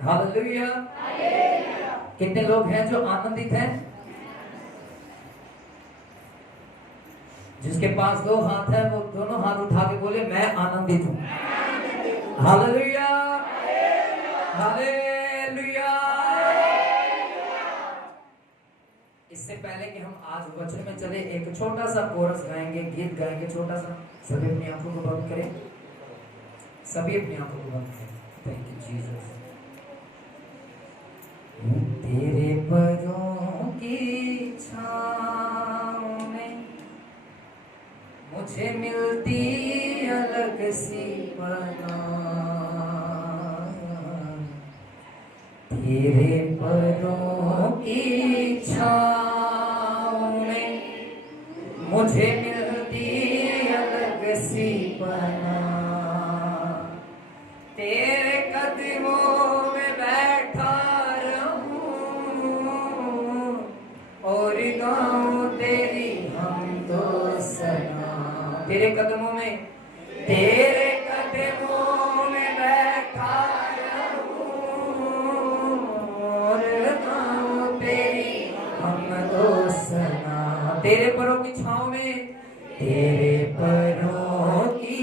Hallelujah. कितने लोग हैं जो आनंदित हैं? जिसके पास दो हाथ है वो दोनों हाथ उठा के बोले मैं आनंदित हूं। Hallelujah, hallelujah. इससे पहले कि हम आज वचन में चले, एक छोटा सा कोरस गाएंगे, गीत गाएंगे छोटा सा। सभी अपनी आंखों को बंद करें, सभी अपनी आंखों को बंद करें। Thank you Jesus. तेरे पैरों की छाँव में मुझे मिलती अलग सी पनाह। तेरे पैरों की छाँव में मुझे मिलती अलग सी पनाह। तेरे कदमों में बैठा और गाऊं तेरी हमदो सना। तेरे कदमों में, तेरे कदमों में बैठा रहूं और गाऊं तेरी हमदो सना। तेरे पैरों की छाँव में, तेरे पैरों की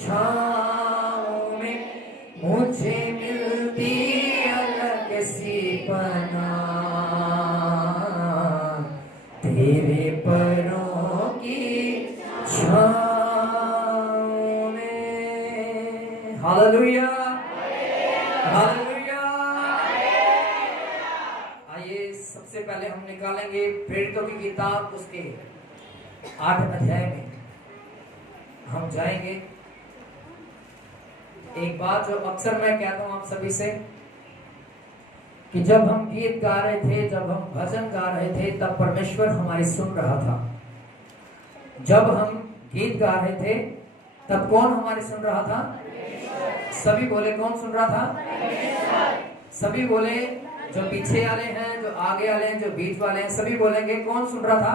छाँव में मुझे मिलती अलग सी पनाह। तेरे पैरों की छाँव में। Hallelujah, hallelujah. आइए सबसे पहले हम निकालेंगे प्रेरितों की किताब, उसके 8 अध्याय में हम जाएंगे। एक बात जो अक्सर मैं कहता हूं आप सभी से, कि जब हम गीत गा रहे थे, जब हम भजन गा रहे थे, तब परमेश्वर हमारी सुन रहा था। जब हम गीत गा रहे थे तब कौन हमारी सुन रहा था? सभी बोले कौन सुन रहा था? सभी बोले, जो पीछे वाले हैं, जो आगे वाले हैं, जो बीच वाले हैं, सभी बोलेंगे कौन सुन रहा था?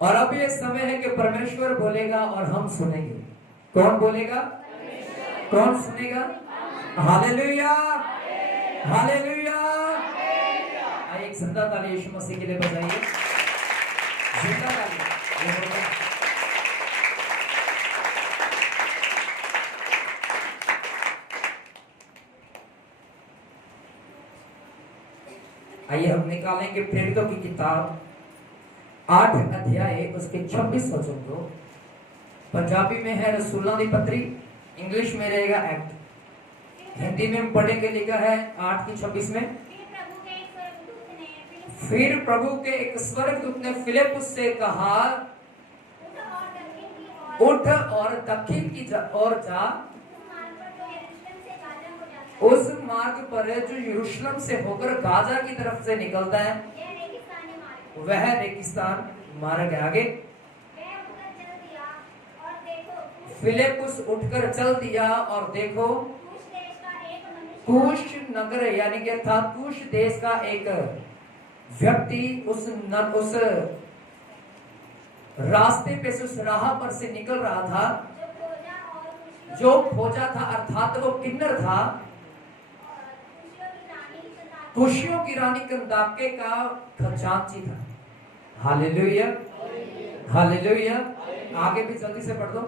और अब ये समय है कि परमेश्वर बोलेगा और हम सुनेंगे। कौन बोलेगा? कौन सुनेगा? Hallelujah, hallelujah. आइए एक जिंदा ताली यीशु मसीह के लिए बजाइए, जिंदा ताली। आइए हम निकालेंगे प्रेरितों की किताब 8 अध्याय, उसके 26 वचन को। पंजाबी में है रसूलों की पत्री, इंग्लिश में रहेगा एक्ट, हिंदी में पढ़ेंगे। लिखा है 8 की 26 में, फिर प्रभु के एक स्वर्गदूत ने फिलिप्पुस से कहा, उठ और दक्षिण की ओर जा, उस मार्ग पर जो यरूशलेम से होकर गाजा की तरफ से निकलता है, वह रेगिस्तान मार्ग है। आगे, फिलिप्पुस उठकर चल दिया और देखो कूश नगर, यानी कि था कूश देश का एक व्यक्ति उस रास्ते पे से, उस राह पर से निकल रहा था, जो खोजा था, अर्थात वो किन्नर था, खुशियों की रानी कंदाके का खजांची था। Hallelujah, hallelujah. आगे भी जल्दी से पढ़ दो।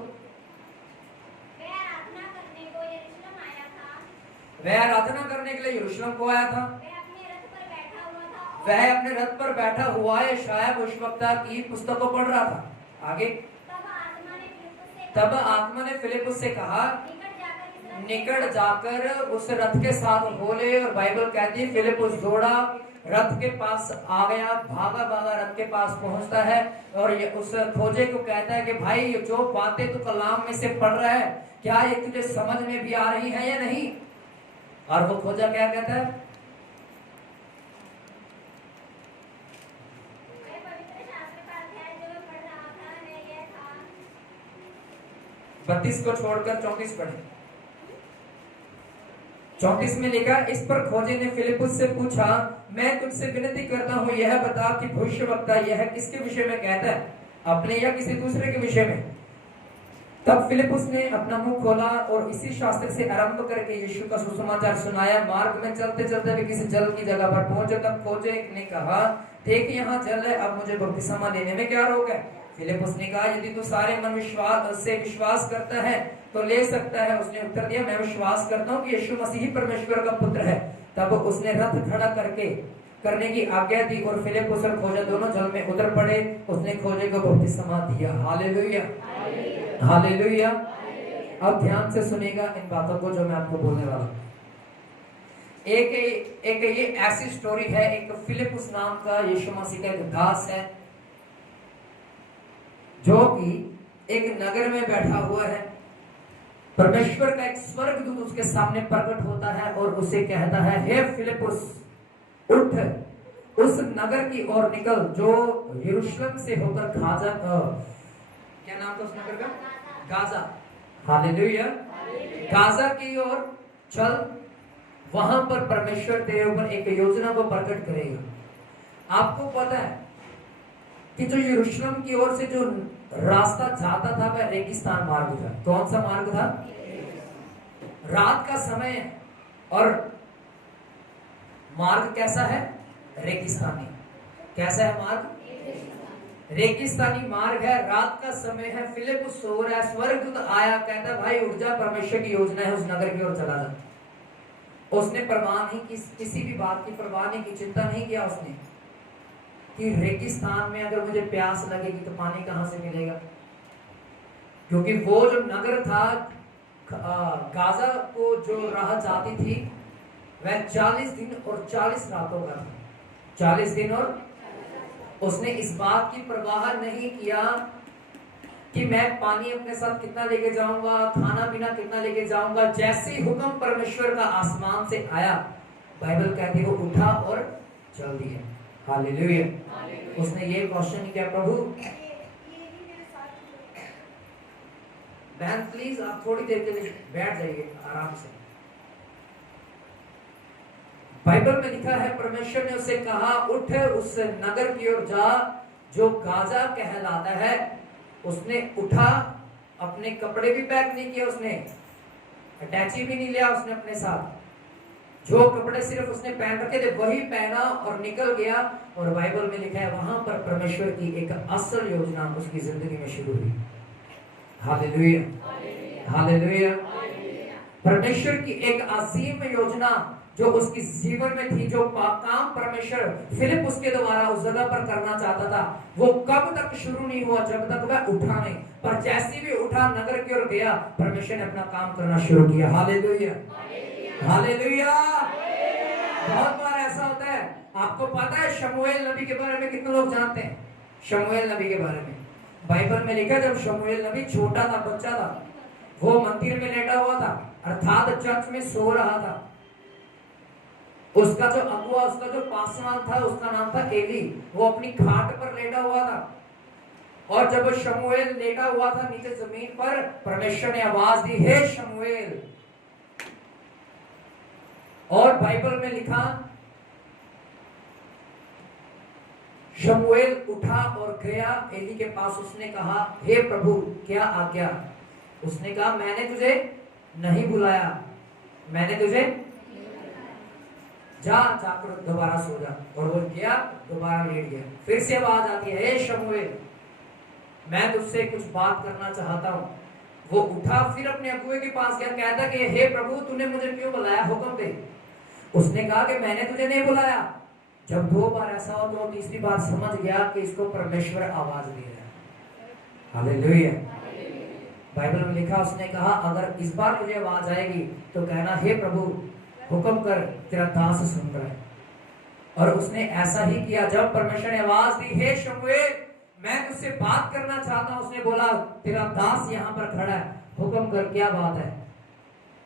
वह आराधना करने के लिए यरूशलेम को आया था। वह अपने रथ पर बैठा हुआ यशायाह भविष्यवक्ता की पुस्तक को पढ़ रहा था। आगे, तब आत्मा ने फिलिप्पुस से कहा, निकट जाकर उस रथ के साथ बोले। और बाइबल कहती है फिलिप्पुस दौड़ा, रथ के पास आ गया, भागा भागा रथ के पास पहुंचता है और ये उस खोजे को कहता है कि भाई जो बातें तू कलाम में से पढ़ रहा है, क्या ये तुझे समझ में भी आ रही है या नहीं? और वो खोजा क्या कहता है? 32 को छोड़कर 34 पढ़े। 34 में लिखा, इस पर खोजे ने फिलिप्पुस से पूछा, मैं तुझसे विनती करता हूँ यह बता कि भविष्यवक्ता यह किसके विषय में कहता है, अपने या किसी दूसरे के विषय में? तब फिलिपुस ने अपना मुंह खोला और इसी शास्त्र से आरंभ करके यीशु का सुसमाचार सुनाया। मार्ग में चलते चलते वे किसी जल की जगह पर पहुंचे, तब खोजे ने कहा, देख यहाँ जल है, अब मुझे बपतिस्मा लेने में क्या रोक है? फिलिपुस ने कहा, यदि तू सारे मन से विश्वास करता है तो ले सकता है। उसने उत्तर दिया, मैं विश्वास करता हूँ कि यीशु मसीह ही परमेश्वर का पुत्र है। तब उसने रथ खड़ा करने की आज्ञा दी और फिलिपुस और खोजा दोनों जल में उतर पड़े। उसने खोजे को बपतिस्मा दिया। Hallelujah, hallelujah. अब ध्यान से सुनेगा इन बातों को जो मैं आपको बोलने वाला हूं। एक ये ऐसी स्टोरी है, एक फिलिपुस नाम का यीशु मसीह का एक दास है जो कि एक नगर में बैठा हुआ है। परमेश्वर का एक स्वर्गदूत उसके सामने प्रकट होता है और उसे कहता है, हे फिलिपुस, उठ, उस नगर की ओर निकल जो यरूशलेम से होकर गाजा, क्या नाम था उस नगर का? गाजा। हालेलुया। गाजा की ओर चल, वहां पर परमेश्वर तेरे ऊपर एक योजना को प्रकट करेगा। आपको पता है कि जो यरूशलेम की ओर से जो रास्ता जाता था वह रेगिस्तान मार्ग था। कौन सा मार्ग था? रात का समय, और मार्ग कैसा है? रेगिस्तानी। कैसा है मार्ग? रेगिस्तानी मार्ग है, रात का समय है। फिलिपुस सो रहा है, स्वर्गदूत आया, कहता भाई उठ जा, परमेश्वर की योजना है, उस नगर की ओर चला जा। उसने परवाह नहीं की, किसी भी बात की परवाह नहीं की, चिंता नहीं किया उसने कि रेगिस्तान में अगर मुझे प्यास लगेगी तो पानी कहां से मिलेगा, क्योंकि वो जो नगर था गाजा को जो राह जाती थी वह 40 दिन और 40 रातों का था। 40 दिन और उसने इस बात की परवाह नहीं किया कि मैं पानी अपने साथ कितना लेके जाऊंगा, खाना पीना कितना लेके जाऊंगा। जैसे ही हुक्म परमेश्वर का आसमान से आया, बाइबल कहती है वो उठा और चल दिया। हालेलुया। उसने ये क्वेश्चन किया, प्रभु, बहन प्लीज आप थोड़ी देर के लिए बैठ जाइए आराम से। बाइबल में लिखा है परमेश्वर ने उसे कहा, उठ, उस नगर की ओर जा जो गाजा कहलाता है। उसने उठा, अपने कपड़े भी पैक नहीं किए, उसने अटैची भी नहीं लिया उसने अपने साथ। जो कपड़े सिर्फ उसने पहन रखे थे वही पहना और निकल गया। और बाइबल में लिखा है वहां पर परमेश्वर की एक असल योजना उसकी जिंदगी में शुरू हुई। Hallelujah, hallelujah. परमेश्वर की एक असीम योजना जो उसकी जीवन में थी, जो काम परमेश्वर फिलिपुस के द्वारा उस जगह पर करना चाहता था, वो कब तक शुरू नहीं हुआ? जब तक वह उठा नहीं। पर जैसे भी उठा, नगर की ओर गया, परमेश्वर ने अपना काम करना शुरू किया। Hallelujah, hallelujah. बहुत बार ऐसा होता है, आपको पता है शमूएल नबी के बारे में कितने लोग जानते हैं? शमूएल नबी के बारे में बाइबल में लिखा, जब शमूएल नबी छोटा था, बच्चा था, वो मंदिर में लेटा हुआ था, अर्थात चर्च में सो रहा था। उसका जो अगुआ, उसका जो पासवान था, उसका नाम था एली। वो अपनी खाट पर लेटा हुआ था, और जब शमूएल लेटा हुआ था नीचे जमीन पर, परमेश्वर ने आवाज दी, हे शमूएल। और बाइबल में लिखा, शमूएल उठा और गया एली के पास। उसने कहा, हे प्रभु, क्या आज्ञा? उसने कहा, मैंने तुझे नहीं बुलाया, मैंने तुझे, जाकर दोबारा सो जा। और वो गया, दोबारा लेट गया। फिर से आवाज आती है, हे शमूएल, मैं तुझसे कुछ बात करना चाहता हूं। वो उठा, फिर अपने अगुए के पास गया, कहता कि हे प्रभु, तूने मुझे क्यों बुलाया, हुक्म दे। उसने कहा कि मैंने तुझे नहीं बुलाया। जब 2 बार ऐसा हो तो तीसरी बार समझ गया कि इसको परमेश्वर आवाज दे रहा है। हालेलुया। बाइबल में लिखा, उसने कहा, अगर इस बार तुझे आवाज आएगी तो कहना, हे प्रभु, हुक्म कर, तेरा दास सुन रहा है। और उसने ऐसा ही किया। जब परमेश्वर ने आवाज दी, हे शमूएल, मैं तुझसे बात करना चाहता हूं, उसने बोला, तेरा दास यहां पर खड़ा है, हुक्म कर, क्या बात है?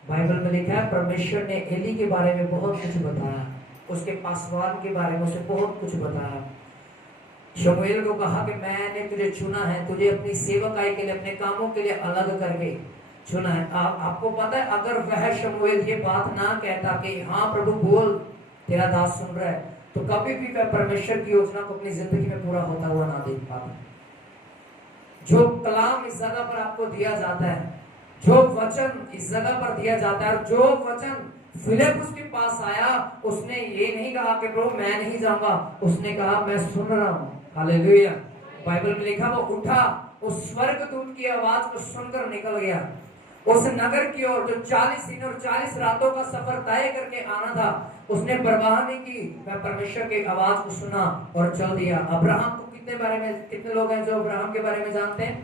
बाइबल में लिखा है परमेश्वर ने एली के बारे में बहुत कुछ बताया, उसके पासवान के बारे में उसे बहुत कुछ बताया। शमूएल को कहा कि मैंने तुझे चुना है, तुझे अपनी सेवकाई के लिए, अपने कामों के लिए अलग करके चुना है। आपको पता है, अगर वह शमूएल ये बात ना कहता कि हाँ प्रभु बोल, तेरा दास सुन रहा है, तो कभी भी वह परमेश्वर की योजना को अपनी जिंदगी में पूरा होता हुआ ना देख पाता। जो कलाम इस जगह पर आपको दिया जाता है, जो वचन इस जगह पर दिया जाता है, जो वचन फिलिप्पुस के पास आया, उसने ये नहीं कहा कि प्रभु मैं नहीं जाऊंगा, उसने कहा मैं सुन रहा हूं। हालेलुया। बाइबल में लिखा वो उठा, उस स्वर्गदूत की आवाज को सुनकर निकल गया उस नगर की ओर, जो 40 दिन और 40 रातों का सफर तय करके आना था। उसने परवाह नहीं की, मैं परमेश्वर की आवाज को सुना और चल दिया। अब्राहम को कितने लोग हैं जो अब्राहम के बारे में जानते हैं?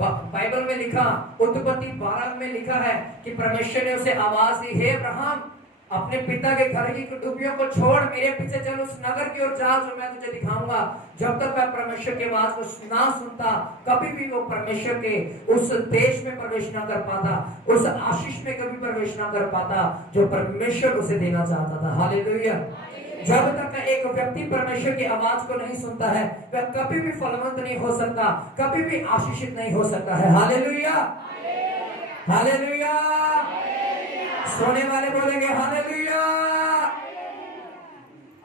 बाइबल में लिखा, उत्पत्ति 12 में लिखा है कि परमेश्वर ने उसे आवाज दी, हे अब्राहम, अपने पिता के घर की कुटुंबियों को छोड़ मेरे पीछे चल, उस नगर की ओर जा जो मैं तुझे दिखाऊंगा। जब तक मैं परमेश्वर की आवाज को ना सुनता, कभी भी वो परमेश्वर के उस देश में प्रवेश ना कर पाता, उस आशीष में कभी प्रवेश ना कर पाता जो परमेश्वर उसे देना चाहता था। हालेलुया। जब तक एक व्यक्ति परमेश्वर की आवाज को नहीं सुनता है, वह कभी भी फलवंत नहीं हो सकता, कभी भी आशीषित नहीं हो सकता है। Hallelujah, hallelujah. सोने वाले बोलेंगे हालेलुया।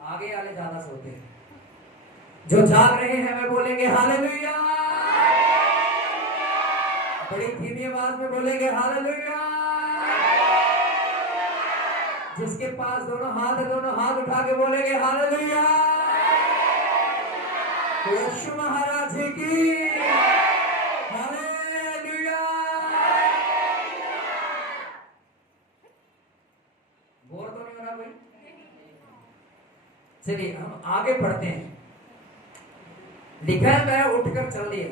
आगे वाले ज्यादा सोते हैं, जो जाग रहे हैं वे बोलेंगे हालेलुया। बड़ी धीमी आवाज में बोलेंगे हालेलुया। जिसके पास दोनों हाथ उठा के बोलेंगे हालेलुया। यीशु महाराज जी की हालेलुया। बोर तो नहीं हो रहा कोई? चलिए हम आगे बढ़ते हैं। लिखा है मैं उठकर चल दिया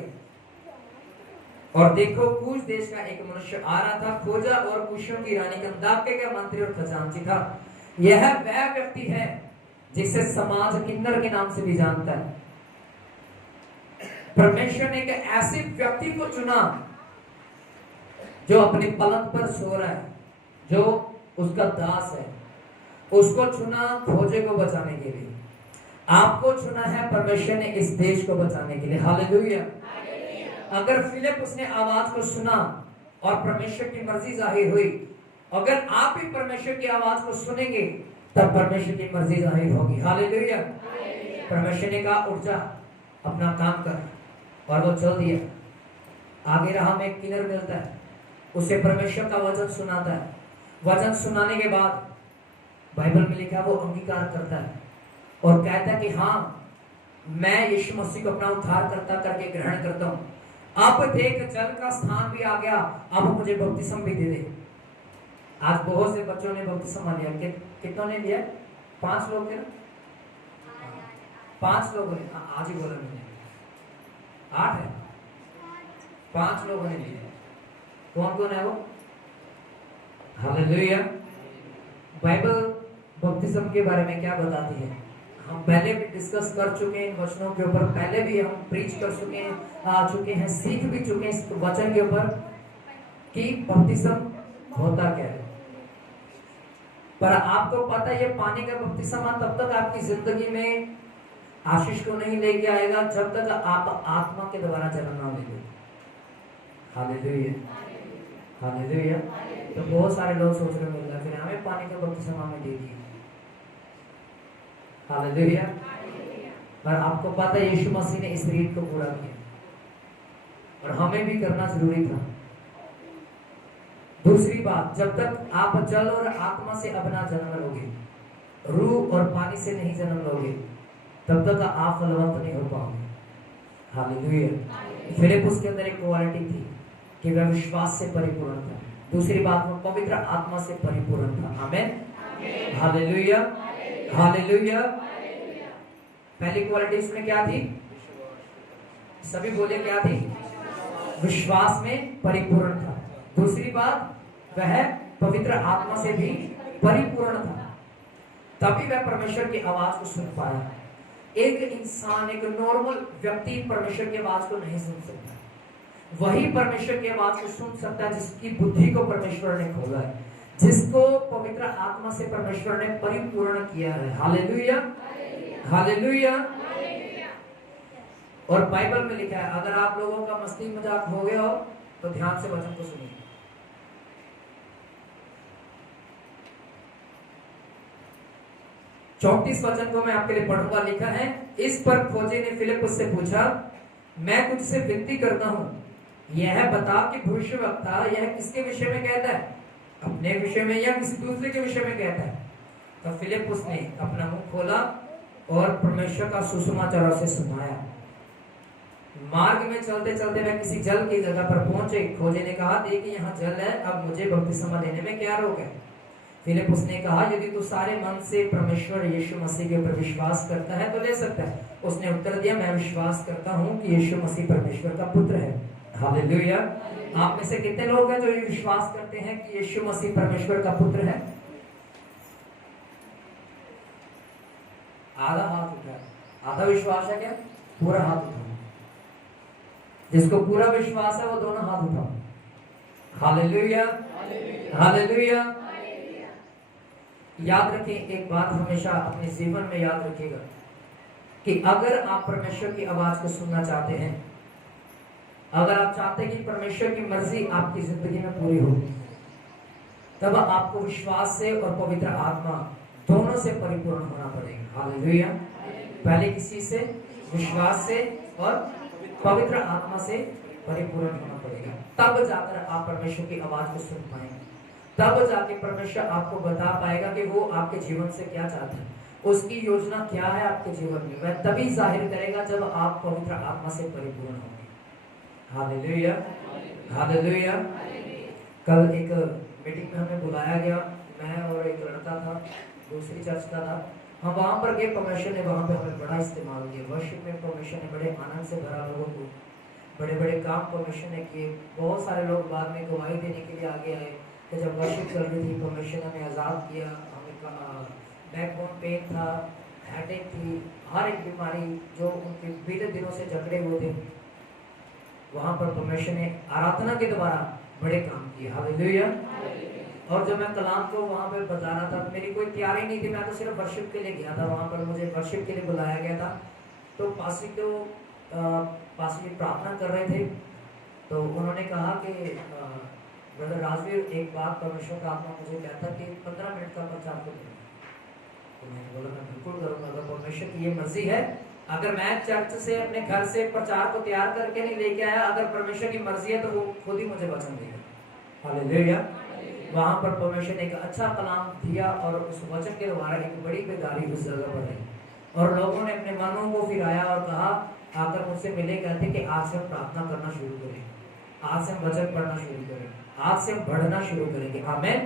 और देखो कूश देश का एक मनुष्य आ रहा था, खोजा और कुशों की रानी कंदाके का मंत्री और खजांची था। यह वह व्यक्ति है जिसे समाज किन्नर के नाम से भी जानता है। परमेश्वर ने एक ऐसे व्यक्ति को चुना जो अपने पलंग पर सो रहा है, जो उसका दास है। उसको चुना खोजे को बचाने के लिए। आपको चुना है परमेश्वर ने इस देश को बचाने के लिए। हालेलुया। अगर फिलिप उसने आवाज को सुना और परमेश्वर की मर्जी जाहिर हुई, अगर आप भी परमेश्वर की आवाज को सुनेंगे तब परमेश्वर की मर्जी जाहिर होगी। हालेलुया। परमेश्वर ने कहा उठ जा, अपना काम कर, और वो चल दिया। आगे राह में एक किन्नर मिलता है, उसे परमेश्वर का वचन सुनाता है। वचन सुनाने के बाद बाइबल में लिखा वो अंगीकार करता है और कहता है कि हाँ, मैं यीशु मसीह को अपना उद्धार करता करके ग्रहण करता हूं। अब देख जल का स्थान भी आ गया, अब मुझे बपतिस्म भी दे दे। आज बहुत से बच्चों ने बपतिस्म लिया। कितनों ने लिया? 5 लोग थे ना? 5 लोगों ने, आज ही बोला मैंने 8 है। 5 लोगों ने लिया। कौन कौन है वो? हालेलुया। बाइबल बपतिस्म के बारे में क्या बताती है? हम पहले भी डिस्कस कर चुके हैं इन वचनों के ऊपर, पहले भी हम प्रीच कर चुके हैं, सीख भी चुके हैं इस वचन के ऊपर कि बपतिस्म होता क्या है। पर आपको पता है ये पानी का बपतिस्मा तब तक आपकी जिंदगी में आशीष को नहीं लेके आएगा जब तक आप आत्मा के द्वारा जन्म ना ले। Hallelujah, hallelujah. तो बहुत सारे लोग सोच रहे होंगे फिर हमें पानी का बपतिस्मा में दे दिए। हालेलुया। पर आपको पता है यीशु मसीह ने इस रीत को पूरा किया और हमें भी करना जरूरी था। दूसरी बात, जब तक आप जल और आत्मा से अपना जन्म लोगे, रूह और पानी से नहीं जन्म लोगे, तब तक आप फलवंत नहीं हो पाओगे। हालेलुया। फिलिप उसके अंदर एक क्वालिटी थी कि वह विश्वास से परिपूर्ण था। दूसरी बात, वो पवित्र आत्मा से परिपूर्ण था। आमीन, हालेलुया, हालेलुया। पहली क्वालिटी उसमें क्या थी? सभी बोले क्या थी? विश्वास में परिपूर्ण था। दूसरी बात, वह पवित्र आत्मा से भी परिपूर्ण था, तभी वह परमेश्वर की आवाज को सुन पाया। एक इंसान, एक नॉर्मल व्यक्ति परमेश्वर की आवाज को नहीं सुन सकता। वही परमेश्वर की आवाज को सुन सकता है जिसकी बुद्धि को परमेश्वर ने खोला है, जिसको पवित्र आत्मा से परमेश्वर ने परिपूर्ण किया है। Hallelujah, hallelujah. और बाइबल में लिखा है, अगर आप लोगों का मस्ती मजाक हो गया हो तो ध्यान से वचन को सुनिए। चौंतीस वचन को मैं आपके लिए पढ़ूंगा। लिखा है, इस पर खोजे ने फिलिप उससे पूछा, मैं तुझसे विनती करता हूं, यह बता कि भविष्यवक्ता यह किसके विषय में कहता है, अपने विषय में या किसी दूसरे के विषय में कहता है। तो फिलिप्पुस ने अपना मुंह खोला और परमेश्वर का सुसमाचार उसे सुनाया। मार्ग में चलते चलते वह किसी जल की जगह पर पहुंचे। खोजे ने कहा, देख यहाँ जल है, अब मुझे बपतिस्मा लेने में क्या रोक है। फिलिप्पुस ने कहा, यदि तू सारे मन से परमेश्वर यीशु मसीह के ऊपर विश्वास करता है तो ले सकता है। उसने उत्तर दिया, मैं विश्वास करता हूँ कि यीशु मसीह परमेश्वर का पुत्र है। हालेलुया। आप में से कितने लोग हैं जो ये विश्वास करते हैं कि यीशु मसीह परमेश्वर का पुत्र है? आधा हाथ उठा। आधा विश्वास है क्या? पूरा हाथ उठाओ। जिसको पूरा विश्वास है वो दोनों हाथ उठाओ। Hallelujah, hallelujah. याद रखें, एक बात हमेशा अपने जीवन में याद रखिएगा कि अगर आप परमेश्वर की आवाज को सुनना चाहते हैं, अगर आप चाहते हैं कि परमेश्वर की मर्जी आपकी जिंदगी में पूरी हो, तब आपको विश्वास से और पवित्र आत्मा दोनों से परिपूर्ण होना पड़ेगा। हालेलुया। पहले किसी से? विश्वास से और पवित्र आत्मा से परिपूर्ण होना पड़ेगा। तब जाकर आप परमेश्वर की आवाज को सुन पाएंगे। तब जाके परमेश्वर आपको बता पाएगा कि वो आपके जीवन से क्या चाहता है, उसकी योजना क्या है आपके जीवन में। वह तभी जाहिर करेगा जब आप पवित्र आत्मा से परिपूर्ण होंगे। Hallelujah, hallelujah. कल एक मीटिंग में हमें बुलाया गया, मैं और एक लड़का था, दूसरी चर्च का था। हम वहां पर गए, परमेश्वर ने वहां पे हमें बड़ा इस्तेमाल किया। वर्शिप में परमेश्वर ने बड़े आनंद से भरा लोगों को, बड़े बड़े काम परमेश्वर ने किए। बहुत सारे लोग बाद में गवाही देने के लिए आगे आए कि जब वर्शिप चल रही थी परमेश्वर ने हमें आज़ाद किया। हमें बैकबोन पेन था, हेडेक थी, हर एक बीमारी जो उनके बीते दिनों से जकड़े हुए थे, वहां पर परमेश्वर ने आराधना के द्वारा बड़े काम किए। हालेलुया। और जब मैं कलाम को वहां पर बता रहा था, मेरी कोई तैयारी नहीं थी, मैं तो सिर्फ वर्शिप के लिए गया था। वहां पर मुझे वर्शिप के लिए बुलाया गया था। तो पासी जी प्रार्थना कर रहे थे, तो उन्होंने कहा कि ब्रदर राजवीर, एक बात परमेश्वर का आत्मा मुझे कहता कि 15 मिनट का प्रचार करें। तो मैंने बोला, मैं बिल्कुल करूँगा, अगर परमेश्वर की ये मर्जी है। अगर मैं चर्च से, अपने घर से प्रचार को तैयार करके नहीं लेके आया, अगर परमेश्वर की मर्जी है तो वो खुद ही मुझे वचन देगा। हालेलुया। वहां पर परमेश्वर ने एक अच्छा कलाम दिया और उस वचन के द्वारा एक बड़ी बेदारी उस जगह पर रही और लोगों ने अपने मनों को फिराया और कहा, आकर मुझसे मिले, कहते कि आज से हम प्रार्थना करना शुरू करें, आज से हम वचन पढ़ना शुरू करें, आज से हम बढ़ना शुरू करेंगे। आमीन,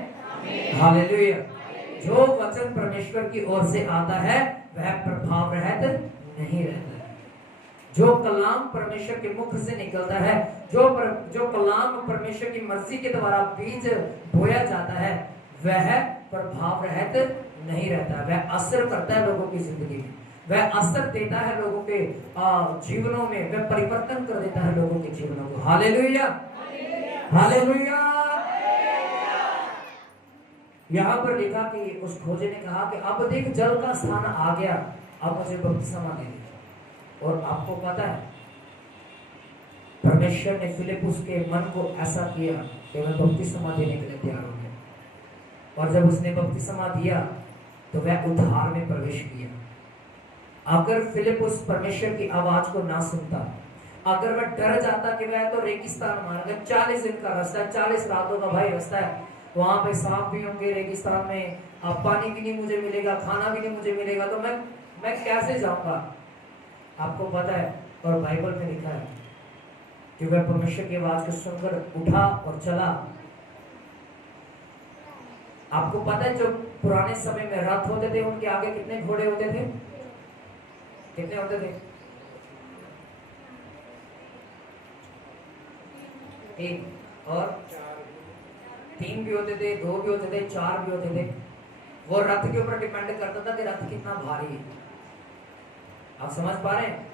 हालेलुया। जो वचन परमेश्वर की ओर से आता है वह प्रभाव रहित नहीं रहता है। जो कलाम परमेश्वर के मुख से निकलता है, जो कलाम परमेश्वर की मर्जी के द्वारा बीज बोया जाता है, वह प्रभाव रहित नहीं रहता। वह असर करता है लोगों की जिंदगी में, वह असर देता है लोगों के जीवनों में, वह परिवर्तन कर देता है लोगों के जीवनों को। Hallelujah, hallelujah. यहाँ पर लिखा कि उस खोजे ने कहा कि अब देख जल का स्थान आ गया, अब मुझे बपतिस्मा दे दे। और आपको पता है परमेश्वर ने फिलिप्पुस के मन को ऐसा किया कि वह बपतिस्मा देने के लिए तैयार हो गया। और जब उसने बपतिस्मा दिया तो वह उद्धार में प्रवेश किया। अगर फिलिप्पुस परमेश्वर की आवाज को ना सुनता, अगर वह डर जाता कि वह तो रेगिस्तान मार्ग, 40 दिन का रास्ता है, 40 रातों का भाई रास्ता है, वहां पे सांप भी होंगे रेगिस्तान में, अब पानी भी नहीं मुझे मिलेगा, खाना भी नहीं मुझे मिलेगा, तो मैं कैसे जाऊंगा। आपको पता है और बाइबल में लिखा है कि वह परमेश्वर की आवाज को सुनकर उठा और चला। आपको पता है जो पुराने समय में रथ होते थे उनके आगे कितने घोड़े होते थे? कितने होते थे? एक और 3 भी होते थे, 2 भी होते थे, 4 भी होते थे। वो रथ के ऊपर डिपेंड करता था कि रथ कितना भारी है। आप समझ पा रहे हैं?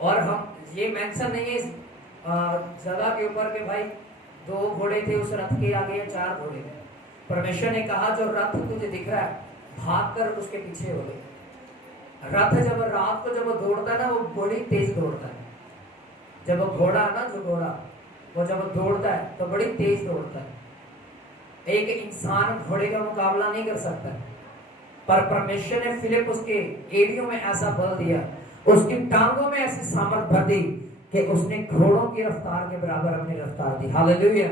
और हम ये मेंशन नहीं है इस जगह के ऊपर कि भाई 2 घोड़े थे उस रथ के आगे या 4 घोड़े थे। परमेश्वर ने कहा जो रथ तुझे दिख रहा है भाग कर उसके पीछे हो गए। रथ जब रात को जब वो दौड़ता है ना, वो बड़ी तेज दौड़ता है। जब वो घोड़ा ना, जो घोड़ा वो जब दौड़ता है तो बड़ी तेज दौड़ता है। एक इंसान घोड़े का मुकाबला नहीं कर सकता, पर परमेश्वर ने फिलिप्पुस के एरियो में ऐसा बल दिया। उसकी टांगों में ऐसी सामर्थ भर दी कि उसने घोड़ों की रफ्तार के बराबर अपनी रफ्तार दी। हालेलुया।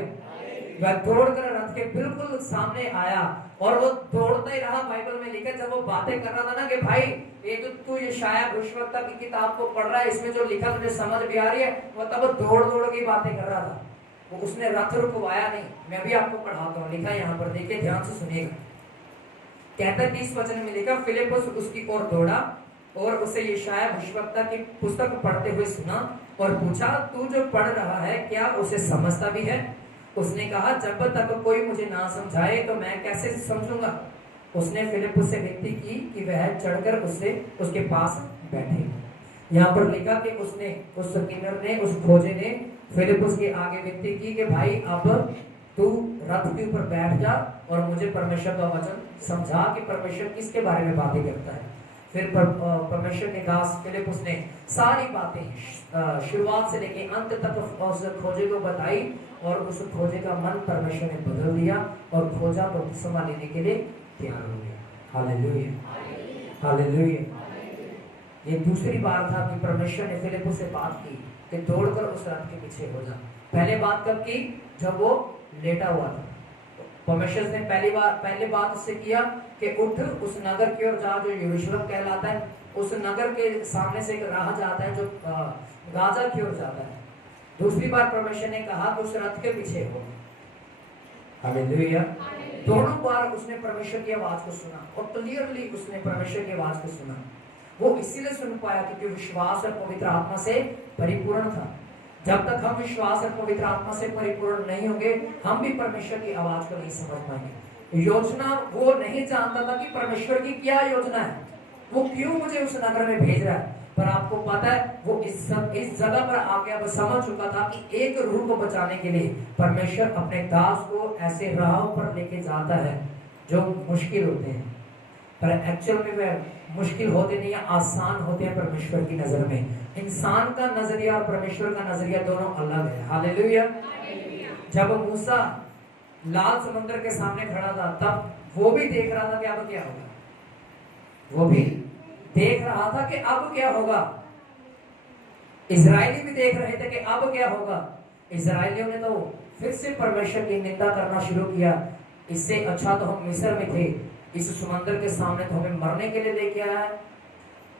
वह दौड़कर रथ के बिल्कुल सामने आया और वो दौड़ता ही रहा। बाइबल में लिखा जब वो बातें कर रहा था ना कि भाई ये तो तू यशायाह भविष्यवक्ता की किताब को पढ़ रहा है, इसमें जो लिखा तुझे समझ भी आ रही है, वो तब दौड़ दौड़ के बातें कर रहा था। वो उसने रथ रुकवाया नहीं। मैं भी आपको पढ़ाता हूँ, लिखा यहाँ पर, देखिए ध्यान से सुनिएगा। कहता 30 वचन में लिखा, फिलिप्पुस उसकी ओर दौड़ा और उसे यशायाह भविष्यवक्ता की पुस्तक पढ़ते हुए सुना और पूछा, तू जो पढ़ रहा है क्या उसे समझता भी है? उसने कहा, जब तक कोई मुझे ना समझाए तो मैं कैसे समझूंगा। उसने फिलिप्पुस से विनती की कि वह चढ़कर उसके पास बैठे। यहाँ पर लिखा कि उसने उस किन्नर ने, उस खोजे ने फिलिप्पुस के आगे विनती की कि भाई अब तू रथ के ऊपर बैठ जा और मुझे परमेश्वर का वचन समझा कि परमेश्वर किसके बारे में बातें करता है। फिर परमेश्वर के दास फिलिप्पुस ने सारी बातें शुरुआत से लेकर अंत तक उस खोजे को बताई और उस खोजे का मन परमेश्वर ने बदल दिया और खोजा बपतिस्मा लेने के लिए तैयार हो गया। Hallelujah, hallelujah. ये दूसरी बार था कि परमेश्वर ने फिलिप्पुस से बात की कि दौड़कर उस रथ के पीछे हो जा। पहले बात कब की? जब वो लेटा हुआ था। परमेश्वर ने पहले बात उससे किया कि उठ उस नगर की ओर जा जो यरूशलेम कहलाता है। उस नगर के सामने से एक राह जाता है जो गाजा की ओर जाता है। दूसरी बार परमेश्वर ने कहा कि उस रथ के पीछे हो। हालेलुया। दोनों बार उसने परमेश्वर की आवाज को सुना और क्लियरली उसने परमेश्वर की आवाज को सुना। वो इसीलिए सुन पाया क्योंकि विश्वास और पवित्र आत्मा से परिपूर्ण था। जब तक हम विश्वास और पवित्र आत्मा से परिपूर्ण नहीं होंगे, हम भी परमेश्वर की आवाज को नहीं समझ पाएंगे। योजना वो नहीं जानता था कि परमेश्वर की क्या योजना है, वो क्यों मुझे उस नगर में भेज रहा है। पर आपको पता है वो इस जगह पर आके अब समझ चुका था कि एक रूह को बचाने के लिए परमेश्वर अपने दास को ऐसे राहों पर लेके जाता है जो मुश्किल होते हैं, पर एक्चुअल में वह मुश्किल होते नहीं है, आसान होते हैं परमेश्वर की नजर में। इंसान का नजरिया और परमेश्वर का नजरिया दोनों अलग है। हालेलुया। जब मूसा लाल समुद्र के सामने खड़ा था तब वो भी देख रहा था कि अब क्या होगा। वो भी देख रहा था कि अब क्या होगा। इजरायली भी देख रहे थे कि अब क्या होगा। इजरायलियों ने तो फिर से परमेश्वर की निंदा करना शुरू किया। इससे अच्छा तो हम मिस्र में थे, इस समुद्र के सामने तो हमें मरने के लिए लेके आया है।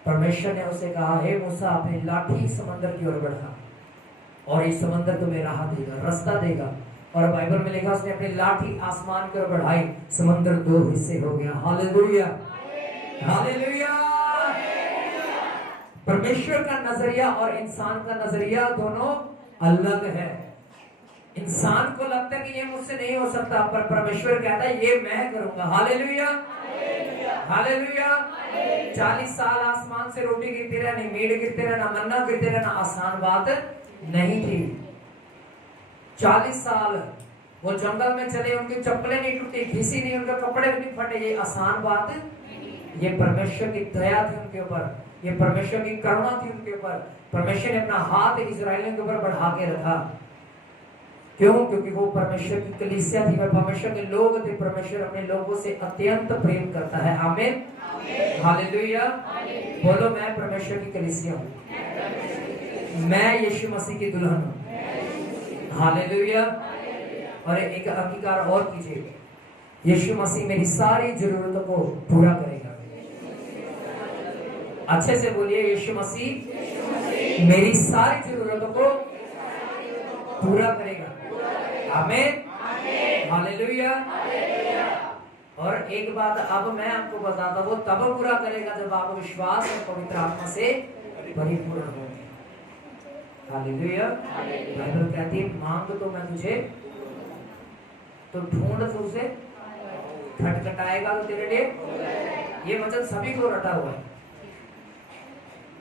परमेश्वर ने उसे कहा, हे मूसा अपनी लाठी समुद्र की ओर बढ़ा और इस समुद्र तुम्हें राह देगा, रास्ता देगा। और बाइबल में लिखा उसने अपनी लाठी आसमान की ओर बढ़ाई, समुद्र दो हिस्से हो गया। Hallelujah, hallelujah. परमेश्वर का नजरिया और इंसान का नजरिया दोनों अलग है। इंसान को लगता है कि ये मुझसे नहीं हो सकता, पर परमेश्वर कहता है ये मैं करूंगा। Hallelujah, hallelujah. 40 साल आसमान से रोटी गिरती रहनी, मीट गिरते रहना, मन्ना गिरते रहना आसान बात नहीं थी। 40 साल वो जंगल में चले, उनकी चप्पलें नहीं टूटी, घिसी नहीं, उनके कपड़े भी नहीं फटे, ये आसान बात। ये परमेश्वर की दया थी उनके ऊपर, ये परमेश्वर की करुणा थी उनके ऊपर। परमेश्वर ने अपना हाथ इस्राएलियों के ऊपर बढ़ा के रखा। क्यों? क्योंकि वो परमेश्वर की कलीसिया थी, परमेश्वर के लोग थे। परमेश्वर अपने लोगों से अत्यंत प्रेम करता है। आमीन, हालेलुया। बोलो, मैं परमेश्वर की कलीसिया हूँ, मैं यीशु मसीह की दुल्हन हूँ। हालेलुया। और एक अंगीकार और कीजिए, यीशु मसीह मेरी सारी जरूरतों को पूरा करेगा। अच्छे से बोलिए, यीशु मसीह मेरी सारी जरूरतों को पूरा करेगा। आमीन, हालेलुया। और एक बात अब मैं आपको बताता, वो तब पूरा करेगा जब आप विश्वास और पवित्र आत्मा से परिपूर्ण होंगे। हालेलुया। बाइबल कहती है, मांग तो मैं तुझे, तो ढूंढ तो उसे, खटखटाएगा तो तेरे लिए। ये वचन सभी को रटा हुआ है,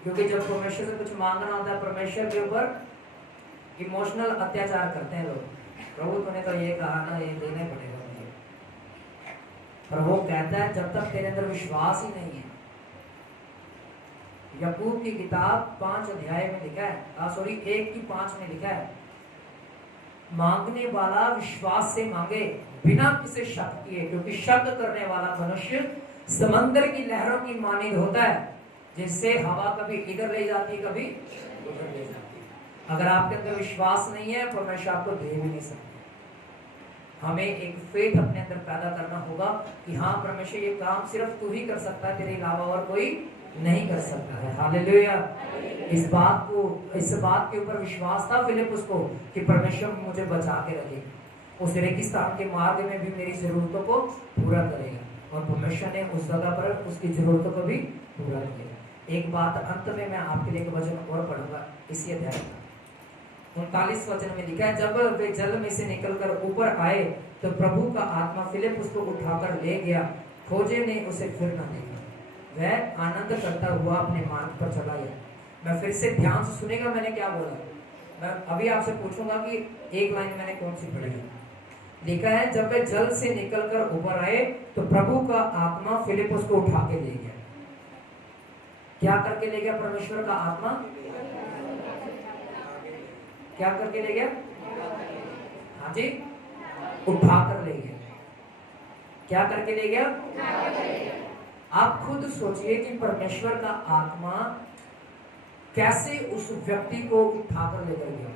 क्योंकि जब परमेश्वर से कुछ मांगना होता है, परमेश्वर के ऊपर इमोशनल अत्याचार करते हैं लोग। प्रभु तूने तो ये कहा ना, ये देने पड़ेगा मुझे। पर वो कहता है जब तक तेरे अंदर विश्वास ही नहीं है। याकूब की किताब 5 अध्याय में लिखा है, सॉरी 1:5 में लिखा है, मांगने वाला विश्वास से मांगे बिना किसी शक किए, क्योंकि शक करने वाला मनुष्य समंदर की लहरों की मानिंद होता है, जिससे हवा कभी इधर ले जाती है, कभी उधर ले जाती है। अगर आपके अंदर विश्वास नहीं है, परमेश्वर आपको दे भी नहीं सकते। हमें एक फेथ अपने अंदर पैदा करना होगा कि हाँ परमेश्वर ये काम सिर्फ तू ही कर सकता है, तेरे अलावा और कोई नहीं कर सकता है। हालेलुया। इस बात के ऊपर विश्वास था फिलिप्पुस को कि परमेश्वर मुझे बचा के रखेगा, उस रेगिस्तान के मार्ग में भी मेरी जरूरतों को पूरा करेगा, और परमेश्वर ने उस जगह पर उसकी जरूरतों को भी पूरा किया। एक बात अंत में मैं आपके लिए एक वचन और पढ़ूंगा इसी अध्याय का। 39 वचन में लिखा है, जब वे जल में से निकलकर ऊपर आए तो प्रभु का आत्मा फिलिप्पुस को उठाकर ले गया। खोजे ने उसे फिर न देखा, वह आनंद करता हुआ अपने मार्ग पर चला गया। मैं फिर से ध्यान से सुनेगा मैंने क्या बोला। मैं अभी आपसे पूछूंगा कि एक लाइन मैंने कौन सी पढ़ी है। लिखा है, जब वे जल से निकलकर ऊपर आए तो प्रभु का आत्मा फिलिप्पुस को उठा के ले गया। क्या करके ले गया परमेश्वर का आत्मा? क्या करके ले गया? हाँ जी, उठा कर ले गया। क्या करके ले गया? आप खुद सोचिए कि परमेश्वर का आत्मा कैसे उस व्यक्ति को उठाकर लेकर गया।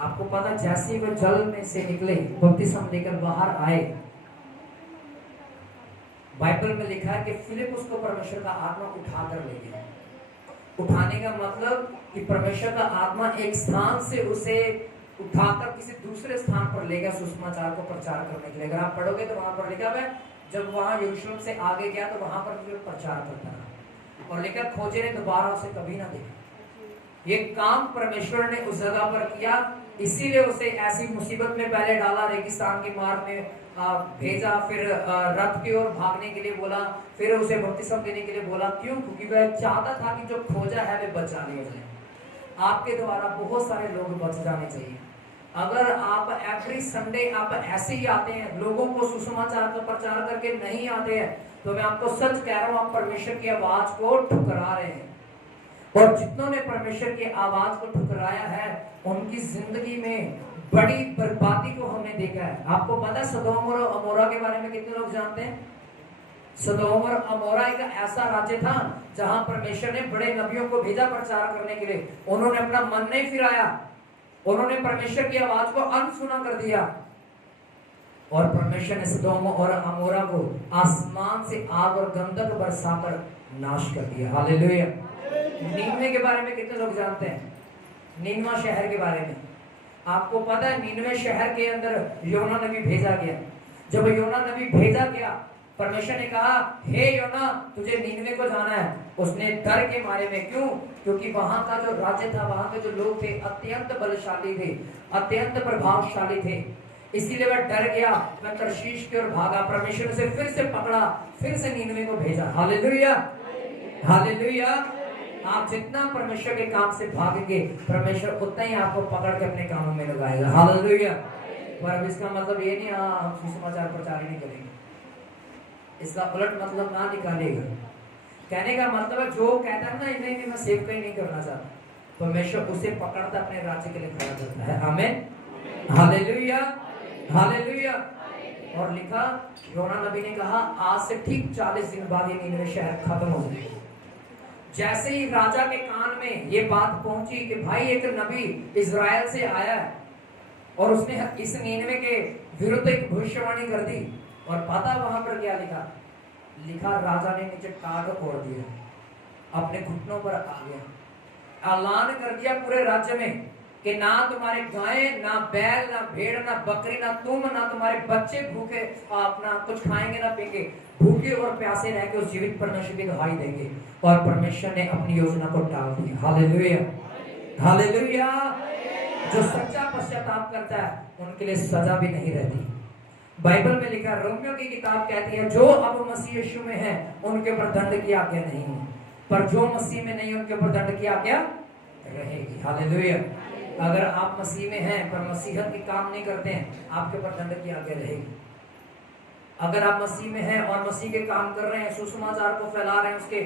आपको पता, जैसे वे जल में से निकले, बपतिस्मा लेकर बाहर आए, बाइबल में लिखा है कि फिलिप्पुस को परमेश्वर का आत्मा उठाकर ले गया। उठाने का मतलब कि परमेश्वर का आत्मा एक स्थान से उसे उठाकर किसी दूसरे स्थान पर ले गया सुसमाचार को प्रचार करने के लिए। अगर आप पढ़ोगे तो वहां पर लिखा है, जब वहां यरूशलेम से आगे गया तो वहां पर प्रचार करता रहा, और लेकर खोजे ने दोबारा उसे कभी ना देखा। ये काम परमेश्वर ने उस जगह पर किया, इसीलिए उसे ऐसी मुसीबत में पहले डाला, रेगिस्तान के मार्ग में भेजा, फिर रथ की ओर भागने के लिए बोला, फिर उसे बपतिस्मा देने के लिए बोला। क्यों? क्योंकि वह चाहता था कि जो खोजा है वह बचा लिया जाए। आपके द्वारा बहुत सारे लोग बच जाने चाहिए। अगर आप एवरी संडे आप ऐसे ही आते हैं, लोगों को सुसमाचार का प्रचार करके नहीं आते हैं, तो मैं आपको सच कह रहा हूं, आप परमेश्वर की आवाज को ठुकरा रहे हैं। और जितनों ने परमेश्वर की आवाज को ठुकराया है, उनकी जिंदगी में बड़ी बर्बादी को हमने देखा है। आपको पता है सदोम और अमोरा के बारे में कितने लोग जानते हैं? सदोम और अमोरा एक ऐसा राज्य था जहां परमेश्वर ने बड़े नबियों को भेजा प्रचार करने के लिए। उन्होंने अपना मन नहीं फिराया, उन्होंने परमेश्वर की आवाज को अनसुना कर दिया, और परमेश्वर ने सदोम और अमोरा को आसमान से आग और गंधक बरसाकर नाश कर दिया। हालेलुया। नीनवे के बारे में कितने लोग जानते हैं? नीनवा शहर के बारे में आपको पता है? नीनवे शहर के अंदर योना नबी भेजा गया। जब योना नबी भेजा गया, परमेश्वर ने कहा, हे योना, तुझे नीनवे को जाना है। उसने डर के मारे में, क्यों? क्योंकि वहां का जो राज्य था, वहां के जो लोग थे, अत्यंत बलशाली थे, अत्यंत प्रभावशाली थे, इसीलिए वह डर गया, वह तर्शीश की ओर भागा। परमेश्वर ने उसे फिर से पकड़ा, फिर से नीनवे को भेजा। Hallelujah, hallelujah. आप जितना परमेश्वर के काम से भागेंगे, परमेश्वर उतना ही आपको पकड़ के अपने कामों में लगाएगा। हालेलुया। पर अब इसका मतलब ये नहीं हम सुसमाचार प्रचार नहीं करेंगे, इसका उलट मतलब ना निकालेगा। कहने का मतलब है, जो कहता है ना नहीं मैं सेवकाई नहीं करना चाहता, परमेश्वर उसे पकड़ता अपने राज्य के लिए खड़ा करता है। आमीन, हालेलुया, हालेलुया। और लिखा, योना नबी ने कहा, आज से ठीक 40 दिन बाद ये नीनवे शहर खत्म हो जाएगा। जैसे ही राजा के कान में ये बात पहुंची कि भाई एक नबी इजराइल से आया है, और उसने इस नीनवे के विरुद्ध एक भविष्यवाणी कर दी, और पता वहां पर क्या लिखा? लिखा, राजा ने नीचे टांग फोड़ दिया, अपने घुटनों पर आ गया, ऐलान कर दिया पूरे राज्य में कि ना तुम्हारे गाय, ना बैल, ना भेड़, ना बकरी, ना तुम, ना तुम्हारे बच्चे भूखे अपना कुछ खाएंगे ना पिएंगे, भूखे और प्यासे रह के उस जीवित परमेश्वर की दुहाई देंगे। और परमेश्वर ने अपनी योजना को टाल दिया। Hallelujah, hallelujah. जो सच्चा पश्चाताप करता है उनके लिए सजा भी नहीं रहती। बाइबल में लिखा, रोमियो की किताब कहती है, जो अब मसीह यीशु में है उनके ऊपर दंड की आज्ञा नहीं है, पर जो मसीह में नहीं उनके ऊपर दंड की आज्ञा रहेगी। हालेलुया। अगर आप मसीह में हैं पर मसीहत के काम नहीं करते हैं, आपके ऊपर दंड की आज्ञा रहेगी। अगर आप मसीह में हैं और मसीह के काम कर रहे हैं, सुसमाचार को फैला रहे हैं, उसके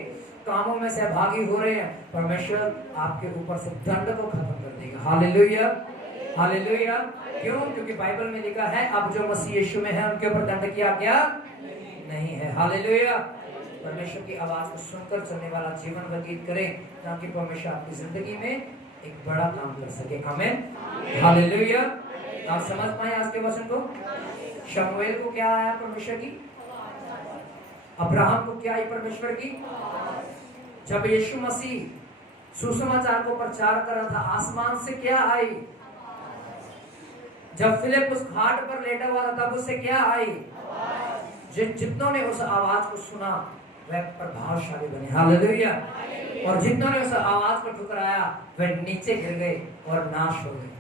कामों में सहभागी हो रहे हैं, परमेश्वर आपके ऊपर से दंड को खत्म कर देगा। Hallelujah, hallelujah. क्यों? क्योंकि बाइबल में लिखा है, अब जो मसीह यीशु में है उनके ऊपर दंड की आज्ञा नहीं है। हालेलुया। परमेश्वर की आवाज को सुनकर चलने वाला जीवन व्यतीत करें, ताकि परमेश्वर आपकी जिंदगी में एक बड़ा काम कर सके। आमीन, हालेलुया। आप समझ पाए आज के वचन को? शमूएल को क्या आया परमेश्वर की? अब्राहम को क्या आई परमेश्वर की? जब यीशु मसीह सुसमाचार को प्रचार कर रहा था, आसमान से क्या आई? जब फिलिप उस घाट पर लेटा हुआ था, तब उससे क्या आई? जितनों ने उस आवाज को सुना वह प्रभावशाली बने। हालेलुया। और जितनों ने उस आवाज को ठुकराया वह नीचे गिर गए और नाश हो गए।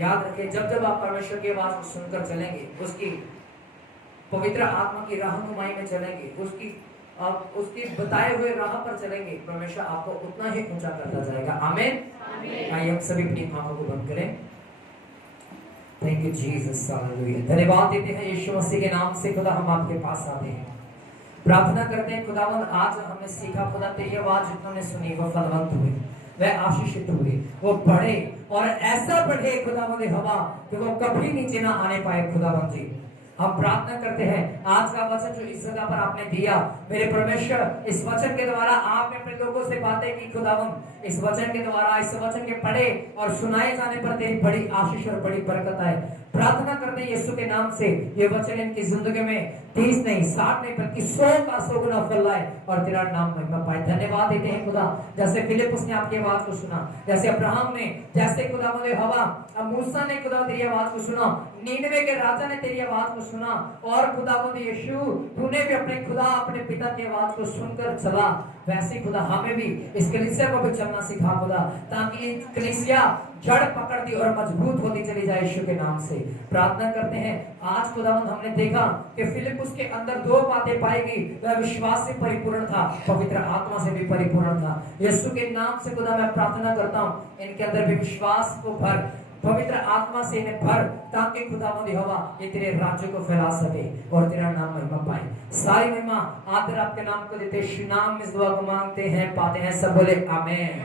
याद रखिए, जब जब आप परमेश्वर की आवाज को सुनकर चलेंगे, उसकी पवित्र आत्मा की रहनुमाई में चलेंगे, उसकी बताए हुए राह पर चलेंगे, परमेश्वर आपको उतना ही ऊंचा करता जाएगा। आमीन। आइए हम सभी अपनी आंखों को बंद करें। Thank you Jesus, hallelujah. धन्यवाद देते हैं यीशु मसीह के नाम से। खुदा हम आपके पास आते हैं, प्रार्थना करते हैं खुदावंद, आज हमने सीखा खुदा, तेरी आवाज जितनों ने सुनी वो फलवंत हुए, वह आशीषित हुए, वो बढ़े और ऐसा बढ़े खुदावंद हवा कि वो कभी नीचे ना आने पाए। खुदावंद जी, हम प्रार्थना करते हैं आज का वचन जो इस जगह पर आपने दिया, मेरे परमेश्वर, इस वचन के द्वारा आपने अपने लोगों से बातें की खुदावंद। इस वचन के द्वारा, इस वचन के पढ़े और सुनाए जाने पर तेरी बड़ी आशीष और बड़ी बरकत आए। प्रार्थना करते हैं यीशु के नाम से, ये वचन इनकी जिंदगी में 30 नहीं 60 नहीं बल्कि 100 का 100 गुना फल लाए और तेरा नाम महिमा पाए। धन्यवाद देते हैं खुदा, जैसे फिलिपुस ने आपकी आवाज को सुना, जैसे अब्राहम ने, जैसे खुदा मुझे हवा, अब मूसा ने खुदा तेरी आवाज को सुना, नीनवे के राजा ने तेरी आवाज को सुना, और खुदा मुझे यीशु तूने भी अपने खुदा अपने पिता की आवाज को सुनकर चला, वैसे खुदा हमें भी इस कलीसिया को भी चलना सिखा खुदा, ताकि कलीसिया जड़ पकड़ती और मजबूत होती चली जाए। यीशु के नाम से प्रार्थना करते हैं। आज खुदावंद हमने देखा कि फिलिपुस के अंदर 2 बातें पाई गई, वह विश्वास से परिपूर्ण था, पवित्र आत्मा से भी परिपूर्ण था। यीशु के नाम से खुदा मैं प्रार्थना करता हूँ, इनके अंदर भी विश्वास को भर, पवित्र आत्मा से इन्हें भर, ताकि खुदावंद यहोवा ये तेरे राज्य को फैला सके और तेरा नाम महिमा पाए। सारी महिमा आदर आपके नाम को देते, यीशु नाम में दुआ को मांगते हैं, पाते हैं। सब बोले आमीन।